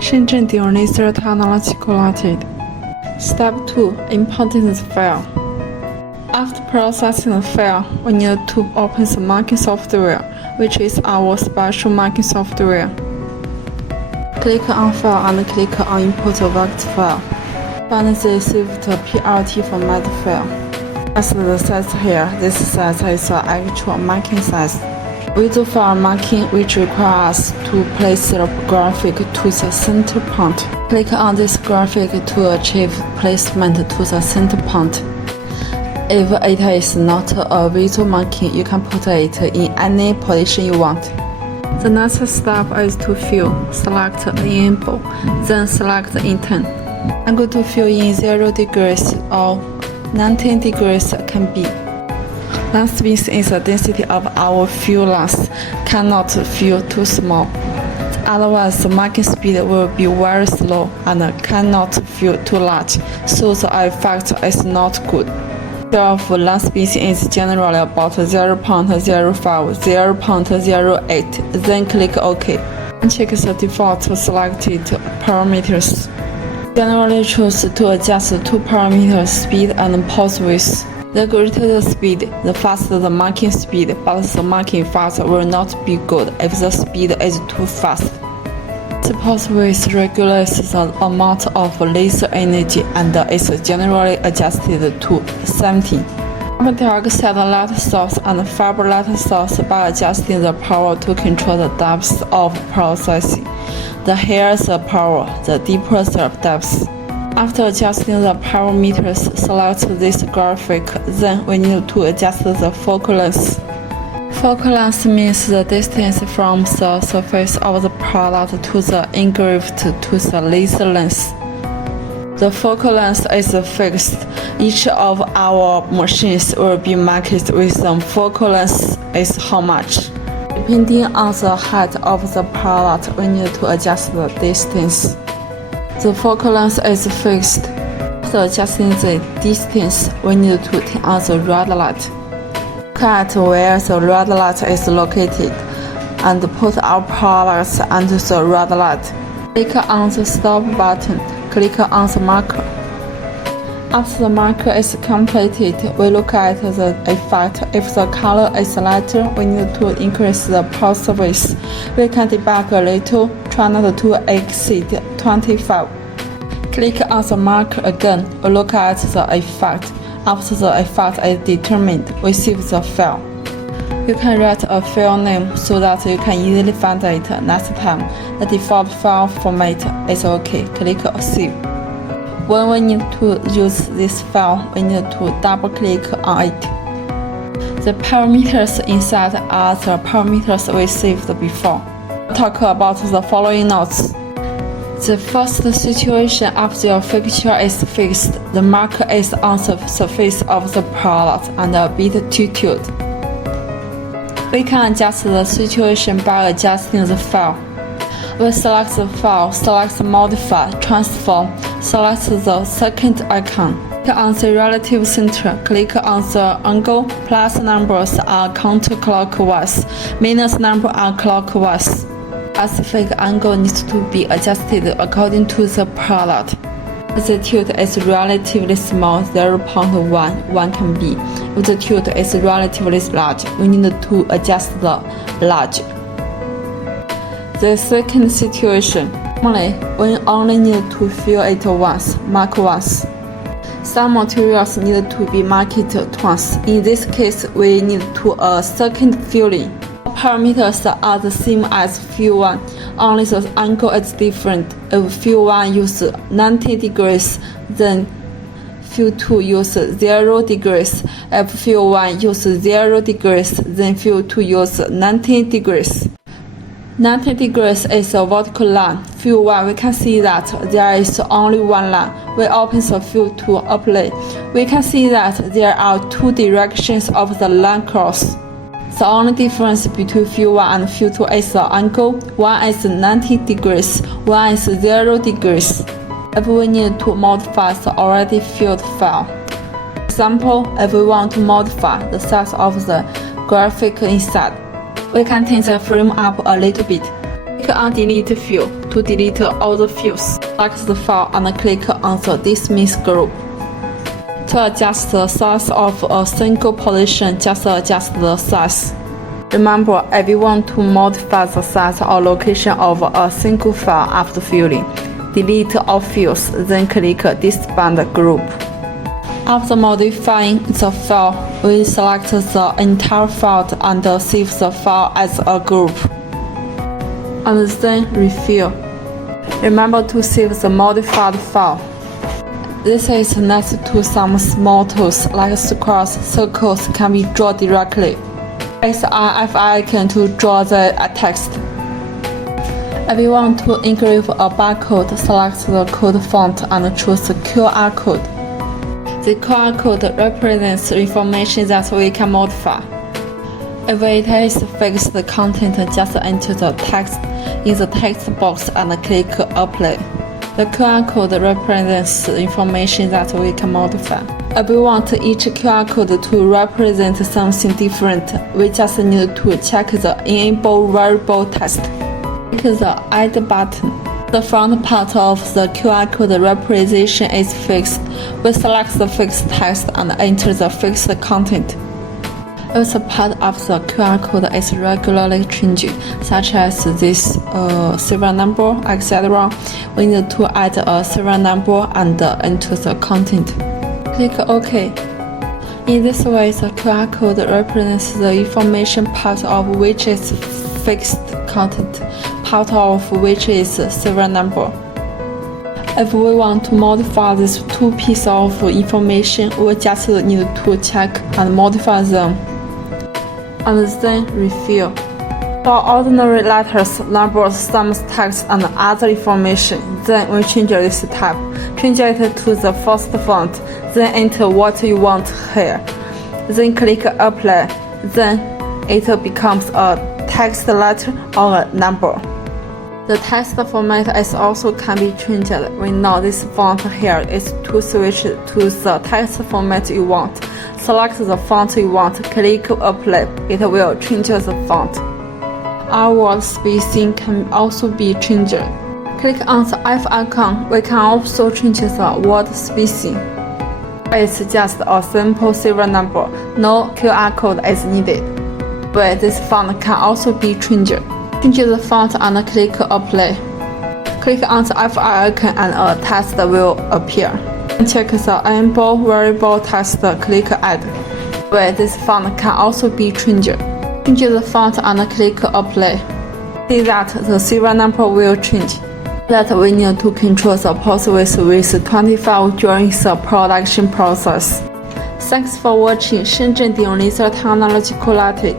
深圳顶laser technology collected. Step 2. Importing the file. After processing the file, we need to open the marking software, which is our special marking software. Click on File and click on Import the vect file. Find the received PLT format file. As the size here, this size is the actual marking size. With the file marking, which requires us to place the graphic to the center point. Click on this graphic to achieve placement to the center point. If it is not a visual marking, you can put it in any position you want. The next step is to fill. Select Enable, then select Intent. I'm going to fill in 0 degrees or 19 degrees can be. Length means is the density of our fill length, cannot fill too small. Otherwise, the marking speed will be very slow and cannot fill too large, so the effect is not good. Therefore, length spacing is generally about 0.05, 0.08, then click OK. And check the default selected parameters. Generally choose to adjust two parameters, speed and pause width. The greater the speed, the faster the marking speed, but the marking fast will not be good if the speed is too fast. The pause width regulates the amount of laser energy and is generally adjusted to 70. Optic set light source and fiber light source by adjusting the power to control the depth of processing. The higher the power, the deeper the depth. After adjusting the parameters, select this graphic, then we need to adjust the focal length. Focal length means the distance from the surface of the product to the engraved to the laser length. The focal length is fixed. Each of our machines will be marked with the focal length is how much. Depending on the height of the product, we need to adjust the distance. The focal length is fixed. After adjusting the distance, we need to turn on the red light. Look at where the red light is located and put our products under the red light. Click on the stop button. Click on the marker. After the marker is completed, we look at the effect. If the color is lighter, we need to increase the pulse width. We can debug a little, try not to exceed 25. Click on the marker again. We look at the effect. After the effect is determined, we save the file. You can write a file name so that you can easily find it next time. The default file format is OK. Click Save. When we need to use this file, we need to double-click on it. The parameters inside are the parameters we saved before. We'll talk about the following notes. The first situation after your fixture is fixed, the marker is on the surface of the product and a bit tilted. We can adjust the situation by adjusting the file. We select the file, select Modify, Transform, select the second icon. Click on the relative center, click on the angle, plus numbers are counterclockwise, minus number are clockwise. A specific angle needs to be adjusted according to the product. If the tilt is relatively small, 0.1 can be. If the tilt is relatively large, we need to adjust the large. The second situation, normally we only need to fill it once, mark once. Some materials need to be marked twice. In this case, we need to a second filling. Parameters are the same as fill 1, only the angle is different. If fill 1 uses 90 degrees, then fill 2 uses 0 degrees. If fill 1 uses 0 degrees, then fill 2 uses 90 degrees. 90 degrees is a vertical line. Fill 1, we can see that there is only one line. We open the fill 2 apply. We can see that there are two directions of the line cross. The only difference between fill 1 and fill 2 is the angle. One is 90 degrees, one is 0 degrees. If we need to modify the already filled file. For example, if we want to modify the size of the graphic inside, we can turn the frame up a little bit. Click on Delete Fill. to delete all the fields. Select the file and click on the Dismiss group. To adjust the size of a single position, just adjust the size. Remember, if you want to modify the size or location of a single file after filling, delete all fields, then click Disband group. After modifying the file, we select the entire file and save the file as a group. And then refill. Remember to save the modified file. This is next to some small tools like squares, circles can be drawn directly. Press RF icon to draw the text. If you want to engrave a barcode, select the code font and choose the QR code. The QR code represents information that we can modify. If it is fixed content, just enter the text in the text box and click Apply. The QR code represents information that we can modify. If we want each QR code to represent something different, we just need to check the Enable Variable text. Click the Add button. The front part of the QR code representation is fixed. We select the fixed text and enter the fixed content. If the part of the QR code is regularly changing, such as this serial number, etc., we need to add a serial number and enter the content. Click OK. In this way, the QR code represents the information part of which is fixed content, part of which is serial number. If we want to modify these two pieces of information, we just need to check and modify them. And then refill. For ordinary letters, numbers, sums, text, and other information, then we change this type. Change it to the first font, then enter what you want here. Then click Apply. Then it becomes a text letter or a number. The text format is also can be changed. We know this font here is to switch to the text format you want. Select the font you want, click Apply. It will change the font. Our word spacing can also be changed. Click on the F icon. We can also change the word spacing. It's just a simple serial number. No QR code is needed. But this font can also be changed. Change the font and click Apply. Click on the F icon and a text will appear. Check the Enable Variable text, click Add. But this font can also be changed. Change the font and click Apply. See that the serial number will change. That we need to control the process with 25 during the production process. Thanks for watching Shenzhen Laser Technology Quality.